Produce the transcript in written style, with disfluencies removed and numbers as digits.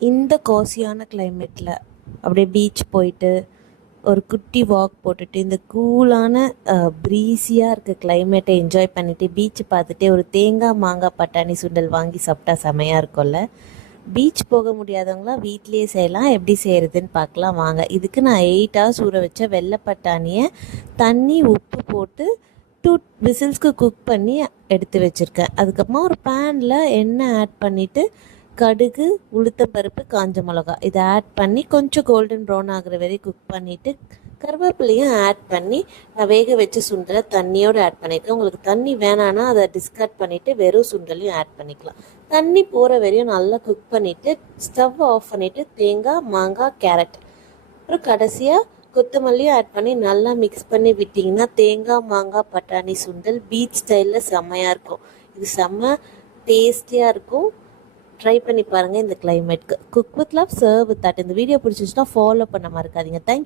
இந்த கோசியான கிளைமேட்டில் அப்படியே பீச் போயிட்டு ஒரு குட்டி வாக் போட்டுட்டு இந்த கூலான ப்ரீஸியாக இருக்க கிளைமேட்டை என்ஜாய் பண்ணிவிட்டு பீச் பார்த்துட்டே ஒரு தேங்காய் மாங்காய் பட்டாணி சுண்டல் வாங்கி சாப்பிட்டா செமையாக இருக்கும்ல. பீச் போக முடியாதவங்களாம் வீட்லேயே செய்யலாம். எப்படி செய்கிறதுன்னு பார்க்கலாம் வாங்க. இதுக்கு நான் 8 hours ஊற வச்ச வெள்ளை பட்டாணியை தண்ணி உப்பு போட்டு 2 விசில்ஸ்க்கு குக் பண்ணி எடுத்து வச்சுருக்கேன். அதுக்கப்புறமா ஒரு பேனில் எண்ணெய் ஆட் பண்ணிவிட்டு கடுகு, உளுத்தம்பருப்பு, காஞ்ச மிளகா இதை ஆட் பண்ணி கொஞ்சம் கோல்டன் ப்ரௌன் ஆகிற வரை குக் பண்ணிவிட்டு கருவேப்பிலையும் ஆட் பண்ணி நான் வேக வச்ச சுண்டலை தண்ணியோடு ஆட் பண்ணியிருக்கேன். உங்களுக்கு தண்ணி வேணான்னா அதை டிஸ்கார்ட் பண்ணிவிட்டு வெறும் சுண்டலையும் ஆட் பண்ணிக்கலாம். தண்ணி போகிற வரையும் நல்லா குக் பண்ணிவிட்டு ஸ்டவ் ஆஃப் பண்ணிவிட்டு தேங்காய், மாங்காய், கேரட் அப்புறம் கடைசியாக கொத்தமல்லியும் ஆட் பண்ணி நல்லா மிக்ஸ் பண்ணி விட்டிங்கன்னா தேங்காய் மாங்காய் பட்டாணி சுண்டல் பீச் ஸ்டைலில் செம்மையாக இருக்கும். இது செம்ம டேஸ்டியாக இருக்கும். ட்ரை பண்ணி பாருங்கள் இந்த கிளைமேட்க்கு. Cook with love, serve with that. இந்த வீடியோ பிடிச்சிச்சுன்னா ஃபாலோ பண்ண மறக்காதீங்க. தேங்க்யூ.